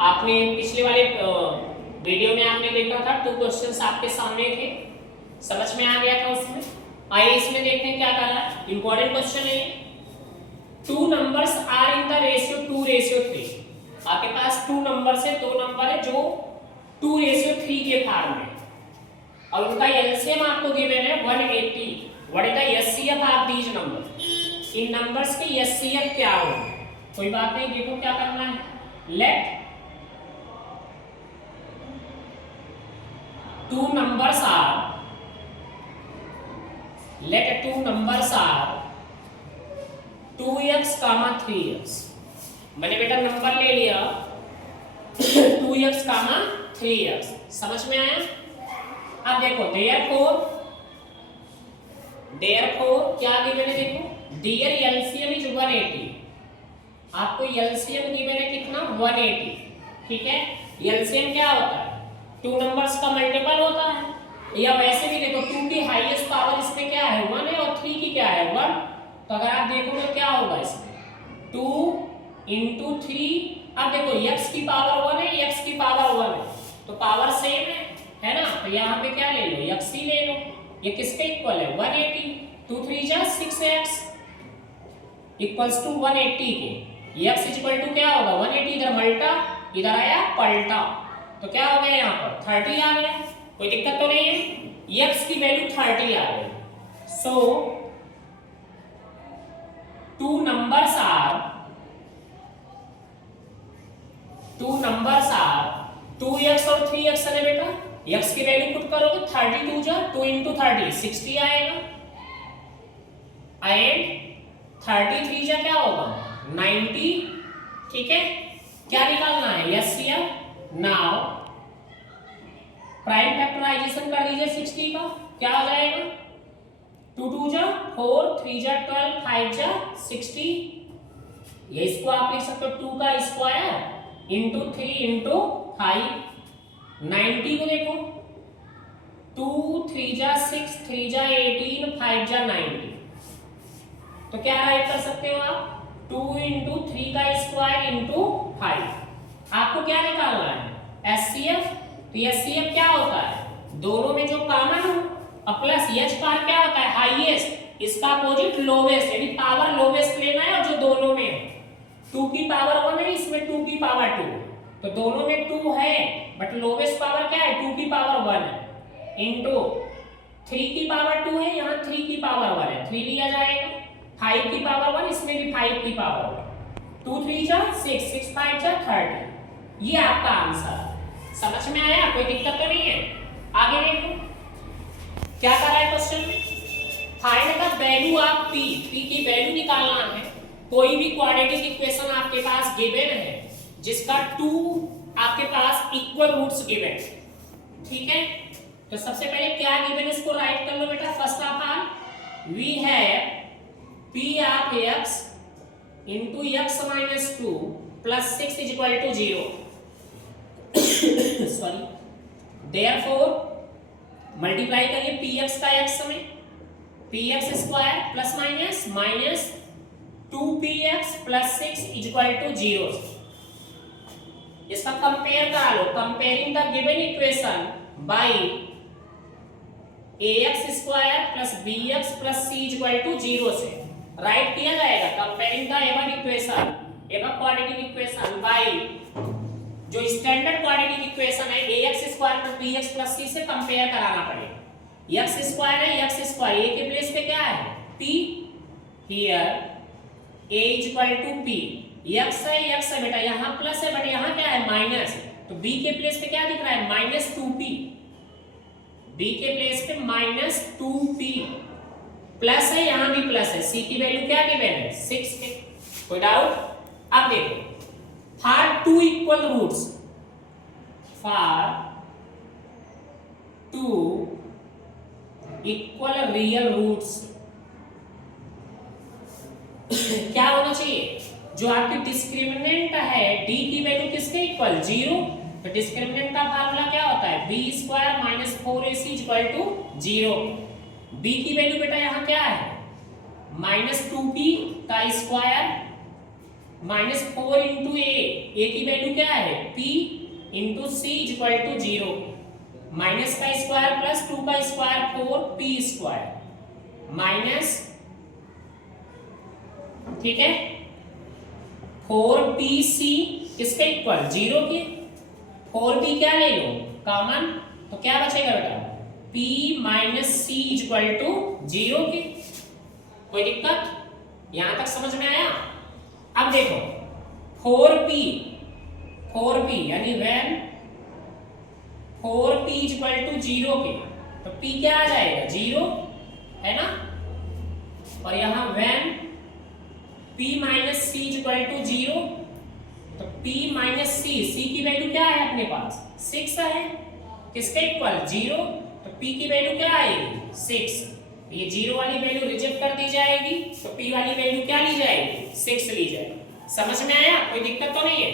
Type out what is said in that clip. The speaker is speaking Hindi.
आपने पिछले वाले वीडियो में आपने देखा था 2 क्वेश्चंस आपके सामने थे, समझ में आ गया था उसमें। आइए इसमें देखते हैं क्या कर रहा है। इंपॉर्टेंट क्वेश्चन है, 2 numbers are in the ratio 2:3। आपके पास 2 नंबर्स है, 2 नंबर है जो 2:3 के फॉर्म में, और उनका एलसीएम आपको गिवन है 180। What is the HCF of these number? इन नंबर्स के एचसीएफ क्या हो? कोई बात नहीं, देखो क्या करना है। Let 2 numbers are 2x, 3x। मैंने बेटा नंबर ले लिया 2x, 3x, समझ में आया? अब देखो therefore क्या गिवन है, देखो डियर एलसीएम इज 180। आपको एलसीएम गिवन है कितना? 180। ठीक है, एलसीएम क्या होता है? 2 नंबर्स का मल्टीपल होता है, या वैसे भी देखो 2 की हाईएस्ट पावर इसमें क्या है? 1 है, और 3 की क्या है? 1। तो अगर आप देखोगे क्या होगा इसमें 2 × 3। अब देखो x की पावर 1 है, x की पावर 1 है, तो पावर सेम है ना? तो यहाँ पे क्या ले लो? x ही ले लो। ये किसके इक्वल है? 180। 2 3 जा 6x इक्वल्स टू 180 के। x इक्वल टू क्या होगा? 180, इधर मल्टा, इधर आया पलटा, तो क्या हो गया? यहाँ पर 30 आ गया। कोई दिक्कत तो नहीं है? x की वैल्यू 30 आ गई। सो 2 numbers are 2x और 3x है बेटा। x की वैल्यू पुट करोगे 32 जा 2 × 30 60 आएगा, एंड 33 जा क्या होगा? 90। ठीक है, क्या निकालना है? एचसीएफ। नाउ प्राइम फैक्टराइजेशन कर दीजिए 60 का, क्या हो जाएगा? 2 2 जा 4, 3 जा 12, 5 जा 60। ये इसको आप लिख सकते हो 2 का स्क्वायर इंटू 3 × 5। 90 को देखो 2 3 जा 6, 3 जा 18, 5 जा 90। तो क्या राइट कर सकते हो आप? 2 × 3 का स्क्वायर इंटू 5। आपको क्या निकालना है? एचसीएफ। तो एचसीएफ क्या होता है? दोनों में जो कॉमन हो, और प्लस एच पार क्या होता है? हाईएस्ट, इसका अपोजिट लोवेस्ट, यानी पावर लोवेस्ट लेना है, और जो दोनों में 2 की पावर 1 है, इसमें 2 की पावर 2, तो दोनों में 2 है, बट लोवेस्ट पावर क्या है? 2 की पावर 1 है, इंटू 3 की पावर 2 है, यहाँ 3 की पावर 1 है, 3 लिया जाएगा। 5 की पावर 1, इसमें भी 5 की पावर 1, 2 3 जा 6, 6 5 जा 30। ये आपका आंसर। समझ में आया? कोई दिक्कत तो नहीं है? आगे देखो क्या कर रहा है क्वेश्चन में। Find the value of p। p की वैल्यू निकालना है। कोई भी क्वाड्रेटिक इक्वेशन आपके पास गिवन है जिसका 2 आपके पास इक्वल रूट्स गिवन है। ठीक है, तो सबसे पहले क्या गिवन है उसको राइट कर लो बेटा। First of all we have p of x into x minus 2 plus 6 is equal to 0। Sorry, therefore multiply करिए px का x में, px square plus minus minus 2px plus 6 is equal to 0। इसका कंपेयर करा लो। Comparing the given equation by ax square plus bx plus c is equal to 0 से राइट किया जाएगा। Comparing the given equation, given quadratic equation by जो स्टैंडर्ड क्वाड्रेटिक इक्वेशन है ax square plus bx plus c से कंपेयर कराना पड़ेगा। x स्क्वायर है, x स्क्वायर a के प्लेस पे क्या है? p। Here a is equal to p। x है बेटा, यहाँ प्लस है बट यहाँ क्या है? माइनस है, तो b के प्लेस पे क्या दिख रहा है? Minus 2p। b के प्लेस पे माइनस 2p प्लस है, यहाँ भी प्लस है। c की वैल्यू क्या गिवन है? 6 के। कोई डाउट? अब देखो for 2 equal roots, for 2 equal real roots क्या होना चाहिए? जो आपकी डिस्क्रिमिनेंट है d की वैल्यू किसके इक्वल? 0। तो डिस्क्रिमिनेंट का फार्मूला क्या होता है? b square minus 4ac equal to 0। b की वैल्यू बेटा यहाँ क्या है? माइनस 2p का स्क्वायर -4 इंटू ए की वैल्यू क्या है p into C is equal to 0, minus का स्क्वायर प्लस 2 का स्क्वायर 4p स्क्वायर माइनस, ठीक है, 4pc किसके इक्वल 0 के, 4p क्या ले लो कॉमन, तो क्या बचेगा बेटा p minus C is equal to 0 के। कोई दिक्कत यहां तक समझ में आया? अब देखो 4p यानी when 4p is equal to 0 के, तो p क्या आ जाएगा 0 है ना, और यहां when p minus C is equal to 0, तो p माइनस सी की वैल्यू क्या है अपने पास 6 है, किसके इक्वल 0, तो p की वैल्यू क्या आएगी 6, ये 0 वाली वैल्यू रिजेक्ट कर दी जाएगी, तो p वाली वैल्यू क्या ली जाएगी 6 ली जाएगी। समझ में आया? कोई दिक्कत तो नहीं है?